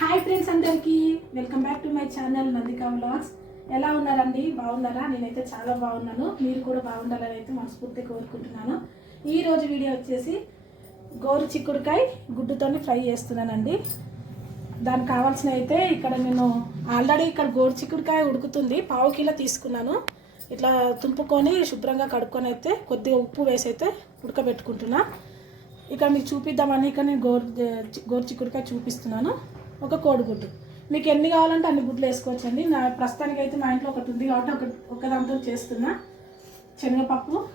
Hi friends అందరికీ welcome back to my channel Nandika vlogs ఎలా ఉన్నారండి? బాగున్నారా? నేనైతే చాలా బాగున్నాను. మీరు కూడా బాగుండాలని అయితే మనస్ఫూర్తి కోరుకుంటున్నాను. ఈ రోజు వీడియో వచ్చేసి గోరు చిక్కుడుకాయ గుడ్డుతోనే ఫ్రై చేస్తున్నానండి. దానికి కావాల్సిన అయితే ఇక్కడ నేను ఆల్రెడీ ఇక్కడ గోరు చిక్కుడుకాయ ఉడుకుతుంది. పావు కిలో తీసుకున్నాను. ఇట్లా తుంపుకొని శుభ్రంగా కడుక్కొని అయితే కొద్దిగా ఉప్పు వేసి అయితే ఉడకబెట్టుకుంటున్నా. ఇక మీకు చూపిద్దామని ఇక్కడ నేను గోరు గోరు చిక్కుడుకాయ చూపిస్తున్నాను. ఒక కోడిగుడ్డు మీకు ఎన్ని కావాలంటే అన్ని గుడ్లు వేసుకోవచ్చండి. నా ప్రస్తుతానికి అయితే మా ఇంట్లో ఒకటి ఉంది కాబట్టి ఒక ఒకదాంతో చేస్తున్నా. శనగపప్పు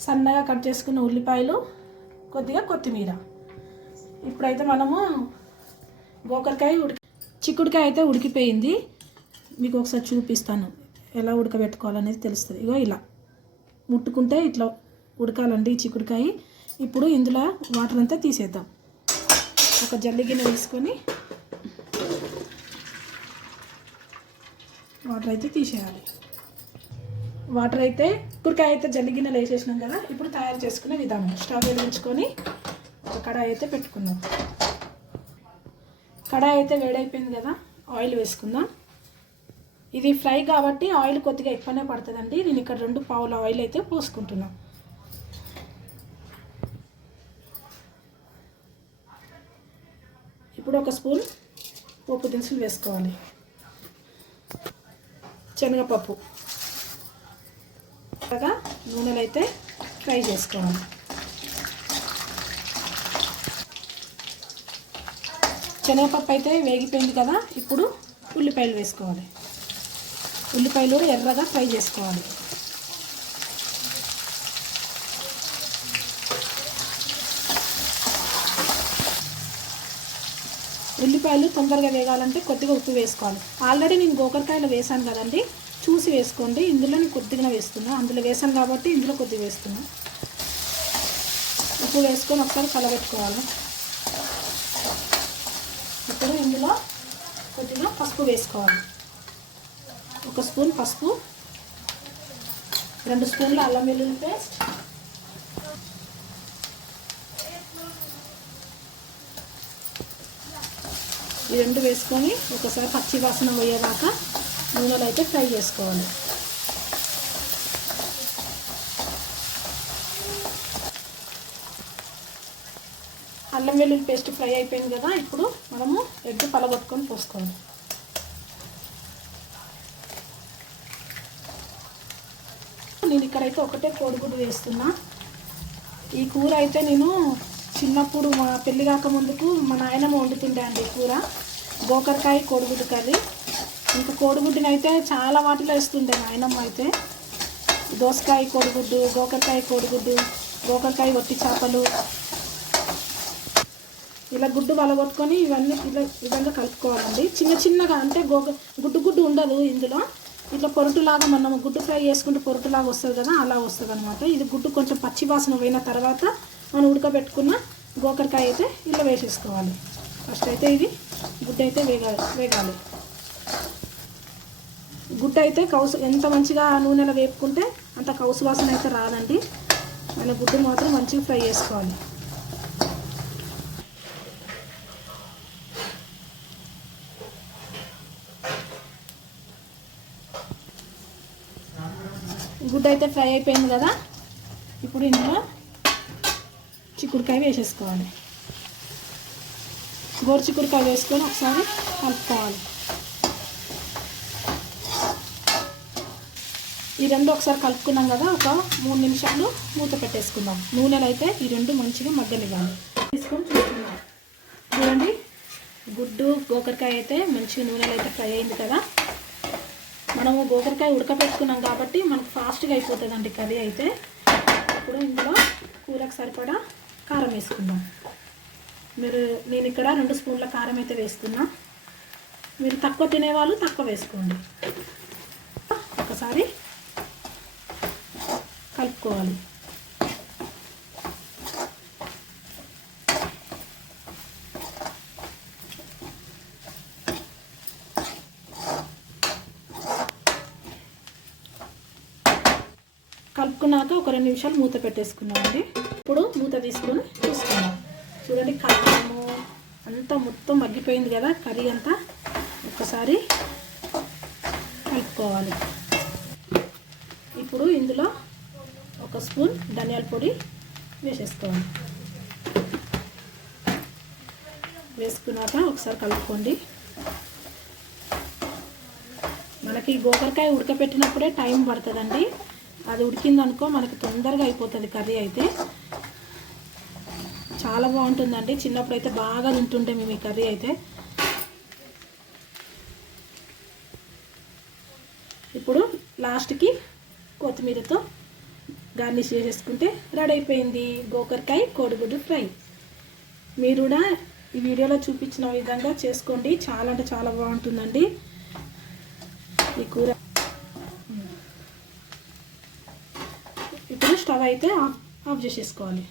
సన్నగా కట్ చేసుకున్న ఉల్లిపాయలు కొద్దిగా కొత్తిమీర. ఇప్పుడైతే మనము గోకరకాయ ఉడికి చిక్కుడుకాయ అయితే ఉడికిపోయింది. మీకు ఒకసారి చూపిస్తాను. ఎలా ఉడకబెట్టుకోవాలనేది తెలుస్తుంది. ఇగో ఇలా. ముట్టుకుంటే ఇట్లా ఉడకాలండి చిక్కుడుకాయ. ఇప్పుడు ఇందులో వాటర్ అంతా తీసేద్దాం. ఒక జల్లి గిన్నె తీసుకొని వాటర్ అయితే తీసేయాలి. వాటర్ అయితే కురికాయ అయితే జల్లి గిన్నెలు వేసేసినాం కదా ఇప్పుడు తయారు చేసుకునే విధానం. స్టవ్ వెలిగించుకొని ఒక కడాయి అయితే పెట్టుకుందాం. కడాయి అయితే వేడైపోయింది కదా ఆయిల్ వేసుకుందాం. ఇది ఫ్రై కాబట్టి ఆయిల్ కొద్దిగా ఎక్కువనే పడుతుందండి. నేను ఇక్కడ రెండు పావుల ఆయిల్ అయితే పోసుకుంటున్నాను ఇప్పుడు ఒక స్పూన్ పోపు దినుసులు వేసుకోవాలి. శనగపప్పు. బాగా నూనెలు అయితే ఫ్రై చేసుకోవాలి. శనగపప్పు అయితే వేగిపోయింది కదా ఇప్పుడు ఉల్లిపాయలు వేసుకోవాలి. ఉల్లిపాయలు ఎర్రగా ఫ్రై చేసుకోవాలి. ఉల్లిపాయలు తొందరగా వేగాలంటే కొద్దిగా ఉప్పు వేసుకోవాలి. ఆల్రెడీ నేను గోకరకాయలు వేసాను కదండి చూసి వేసుకోండి. ఇందులో నేను కొద్దిగా వేస్తున్నా. అందులో వేసాను కాబట్టి ఇందులో కొద్దిగా వేస్తున్నా. ఉప్పు వేసుకొని ఒకసారి కలబెట్టుకోవాలి. ఇప్పుడు ఇందులో కొద్దిగా పసుపు వేసుకోవాలి. ఒక స్పూన్ పసుపు రెండు స్పూన్ల అల్లం వెల్లుల్లి పేస్ట్ ఈ రెండు వేసుకొని ఒకసారి పచ్చి వాసన పోయేదాకా నూనెలో అయితే ఫ్రై చేసుకోవాలి. అల్లం వెల్లుల్లి పేస్ట్ ఫ్రై అయిపోయింది కదా ఇప్పుడు మనము ఎగ్ పలగొట్టుకొని పోసుకోవాలి. నేను ఇక్కడైతే ఒకటే కోడిగుడ్డు వేస్తున్నా. ఈ కూర అయితే నేను చిన్నప్పుడు మా పెళ్ళి కాక ముందుకు మా నాయనమ్మ వండుతుండే అండి కూర. గోకరకాయ కోడిగుడ్డు కర్రీ. ఇంకా కోడిగుడ్డుని అయితే చాలా వాటిలో వేస్తుండే నాయనమ్మ అయితే. దోసకాయ కోడిగుడ్డు గోకరకాయ కోడిగుడ్డు గోకరకాయ వట్టి చేపలు. ఇలా గుడ్డు వలగొట్టుకొని ఇవన్నీ ఇలా విధంగా కలుపుకోవాలండి. చిన్న చిన్నగా అంటే గోక గుడ్డు గుడ్డు ఉండదు ఇందులో. ఇట్లా పొరుటులాగా మనం గుడ్డు ఫ్రై చేసుకుంటే పొరుటులాగా వస్తుంది కదా అలా వస్తుంది అనమాట ఇది గుడ్డు కొంచెం పచ్చి వాసన పోయిన తర్వాత మనం ఉడకబెట్టుకున్న గోకరకాయ అయితే ఇలా వేసేసుకోవాలి. ఫస్ట్ అయితే ఇది గుడ్డు అయితే వేగాలి వేగాలి. గుడ్డు అయితే కౌసు ఎంత మంచిగా నూనెలో వేపుకుంటే అంత కౌసు వాసన అయితే రాదండి. మన గుడ్డు మాత్రం మంచిగా ఫ్రై చేసుకోవాలి. గుడ్ అయితే ఫ్రై అయిపోయింది కదా. ఇప్పుడు ఇందులో చిక్కుడుకాయ వేసేసుకోవాలి. గోరు చిక్కుడుకాయ వేసుకొని ఒకసారి కలుపుకోవాలి. ఈ రెండు ఒకసారి కలుపుకున్నాం కదా ఒక మూడు నిమిషాలు మూత పెట్టేసుకుందాం. నూనెలు అయితే ఈ రెండు మంచిగా మగ్గనివ్వాలి. తీసుకొని చూసుకుందాం. చూడండి గుడ్డు గోకరకాయ అయితే మంచిగా నూనెలు అయితే ఫ్రై అయింది కదా. మనము గోకరకాయ ఉడకపెట్టుకున్నాం కాబట్టి మనకు ఫాస్ట్గా అయిపోతుందండి కర్రీ అయితే. ఇప్పుడు ఇందులో కూరకు సరిపడా కారం వేసుకుందాం. మీరు నేను ఇక్కడ రెండు స్పూన్ల కారం అయితే వేస్తున్నా. మీరు తక్కువ తినేవాళ్ళు తక్కువ వేసుకోండి. ఒకసారి కలుపుకోవాలి. కలుపుకున్నాక ఒక రెండు నిమిషాలు మూత పెట్టేసుకున్నామండి ఇప్పుడు మూత తీసుకొని చూసుకున్నాం చూడండి కారము అంతా మొత్తం మగ్గిపోయింది కదా కర్రీ అంతా ఒక్కసారి కలుపుకోవాలి. ఇప్పుడు ఇందులో ఒక స్పూన్ ధనియాల పొడి వేసేసుకోవాలి. వేసుకున్నాక ఒకసారి కలుపుకోండి. మనకి గోకరకాయ ఉడకపెట్టినప్పుడే టైం పడుతుందండి. అది ఉడికిందనుకో మనకి తొందరగా అయిపోతుంది కర్రీ అయితే. చాలా బాగుంటుందండి. చిన్నప్పుడు అయితే బాగా తింటుండే మేము ఈ కర్రీ అయితే. ఇప్పుడు లాస్ట్కి కొత్తిమీరతో గార్నిష్ చేసేసుకుంటే రెడీ అయిపోయింది. గోకరకాయ కోడిగుడ్డు ఫ్రై. మీరు కూడా ఈ వీడియోలో చూపించిన విధంగా చేసుకోండి. చాలా అంటే చాలా బాగుంటుందండి. ఈ కూర ఇప్పుడు స్టవ్ అయితే ఆఫ్ ఆఫ్ చేసేసుకోవాలి.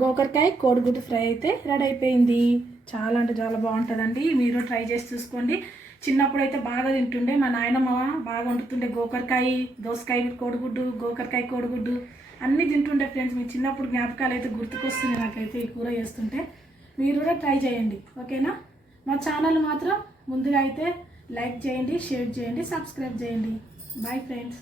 గోకరకాయ కోడిగుడ్డు ఫ్రై అయితే రెడీ అయిపోయింది. చాలా అంటే చాలా బాగుంటుందండి. మీరు ట్రై చేసి చూసుకోండి. చిన్నప్పుడు అయితే బాగా తింటుండే. మా నాయనమ్మ బాగా వండుతుండే గోకరకాయ దోసకాయ కోడిగుడ్డు గోకరకాయ కోడిగుడ్డు అన్నీ తింటుండే ఫ్రెండ్స్. మీ చిన్నప్పుడు జ్ఞాపకాలు అయితే గుర్తుకొస్తున్నాయి నాకైతే ఈ కూర చేస్తుంటే. మీరు కూడా ట్రై చేయండి. ఓకేనా? మా ఛానల్ మాత్రం ముందుగా అయితే లైక్ చేయండి షేర్ చేయండి సబ్స్క్రైబ్ చేయండి. Bye friends